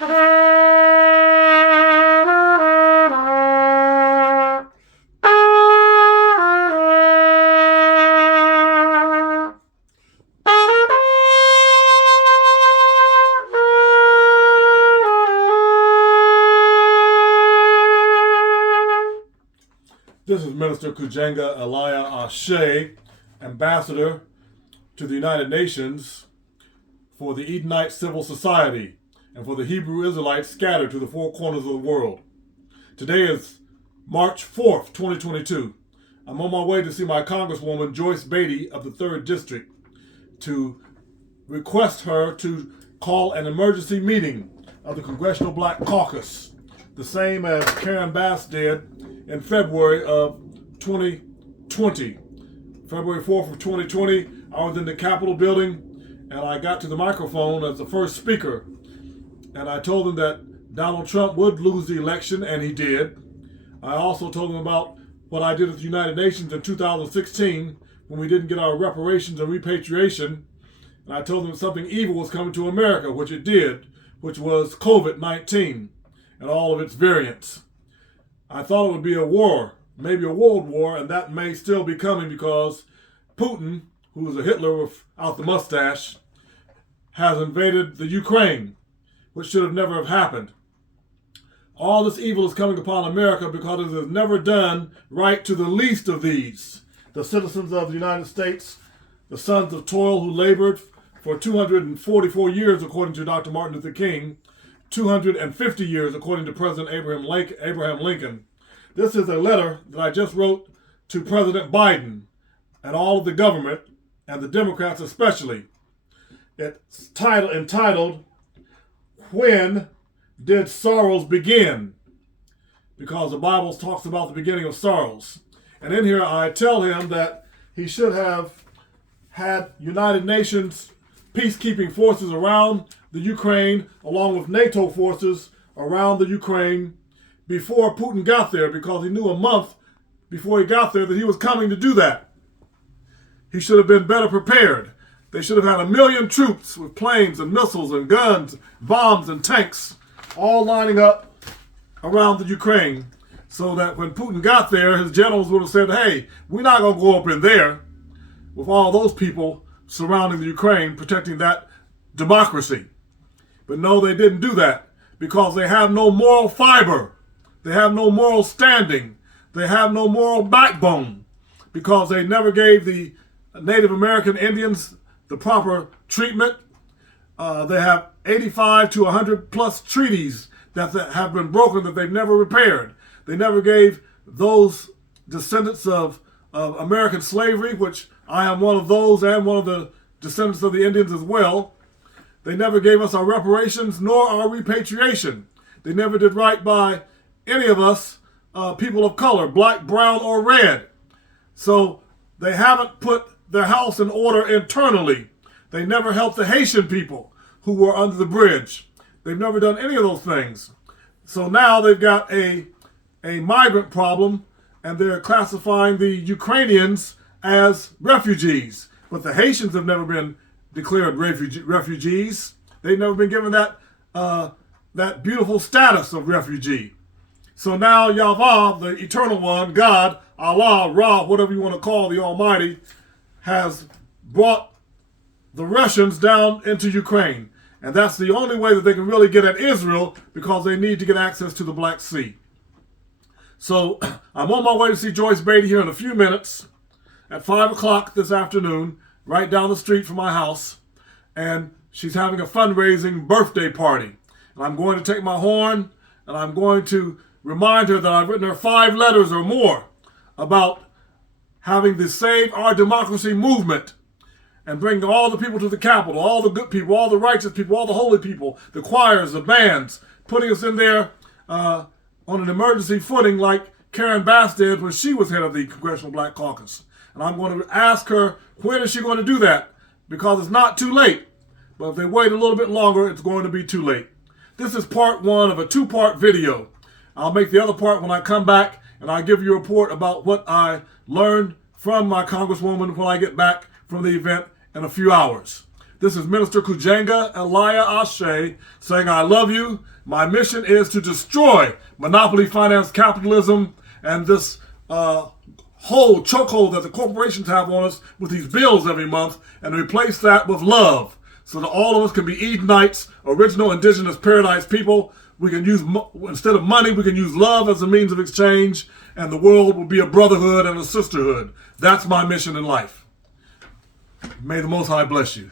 This is Minister Kujenga Eliyah Ashe, Ambassador to the United Nations for the Edenite Civil Society and for the Hebrew Israelites scattered to the four corners of the world. Today is March 4th, 2022. I'm on my way to see my Congresswoman Joyce Beatty of the 3rd District to request her to call an emergency meeting of the Congressional Black Caucus, the same as Karen Bass did in February of 2020. February 4th of 2020, I was in the Capitol building and I got to the microphone as the first speaker and I told them that Donald Trump would lose the election, and he did. I also told them about what I did at the United Nations in 2016 when we didn't get our reparations and repatriation, and I told them something evil was coming to America, which it did, which was COVID-19 and all of its variants. I thought it would be a war, maybe a world war, and that may still be coming because Putin, who is a Hitler without the mustache, has invaded the Ukraine, which should have never have happened. All this evil is coming upon America because it has never done right to the least of these, the citizens of the United States, the sons of toil who labored for 244 years, according to Dr. Martin Luther King, 250 years, according to President Abraham Lincoln. This is a letter that I just wrote to President Biden and all of the government, and the Democrats especially. It's entitled, "When Did Sorrows Begin?" Because the Bible talks about the beginning of sorrows. And in here I tell him that he should have had United Nations peacekeeping forces around the Ukraine, along with NATO forces around the Ukraine before Putin got there, because he knew a month before he got there that he was coming to do that. He should have been better prepared. They should have had 1 million troops with planes and missiles and guns, bombs and tanks, all lining up around the Ukraine, so that when Putin got there, his generals would have said, hey, we're not going to go up in there with all those people surrounding the Ukraine, protecting that democracy. But no, they didn't do that because they have no moral fiber. They have no moral standing. They have no moral backbone because they never gave the Native American Indians the proper treatment. They have 85 to 100 plus treaties that have been broken that they've never repaired. They never gave those descendants of American slavery, which I am one of those and one of the descendants of the Indians as well. They never gave us our reparations nor our repatriation. They never did right by any of us, people of color, black, brown, or red. So they haven't put their house in order internally. They never helped the Haitian people who were under the bridge. They've never done any of those things. So now they've got a migrant problem, and they're classifying the Ukrainians as refugees. But the Haitians have never been declared refugees. They've never been given that beautiful status of refugee. So now Yahweh, the Eternal One, God, Allah, Ra, whatever you want to call the Almighty, has brought the Russians down into Ukraine. And that's the only way that they can really get at Israel, because they need to get access to the Black Sea. So I'm on my way to see Joyce Beatty here in a few minutes at 5 o'clock this afternoon, right down the street from my house. And she's having a fundraising birthday party. And I'm going to take my horn and I'm going to remind her that I've written her 5 letters or more about having the Save Our Democracy movement and bring all the people to the Capitol, all the good people, all the righteous people, all the holy people, the choirs, the bands, putting us in there on an emergency footing like Karen Bass did when she was head of the Congressional Black Caucus. And I'm going to ask her, when is she going to do that? Because it's not too late. But if they wait a little bit longer, it's going to be too late. This is part 1 of a 2-part video. I'll make the other part when I come back, and I'll give you a report about what I learned from my Congresswoman when I get back from the event in a few hours. This is Minister Kujenga Eliyah Ashe saying, I love you. My mission is to destroy monopoly finance capitalism and this whole chokehold that the corporations have on us with these bills every month, and replace that with love so that all of us can be Edenites, original indigenous paradise people. We can use, instead of money, we can use love as a means of exchange, and the world will be a brotherhood and a sisterhood. That's my mission in life. May the Most High bless you.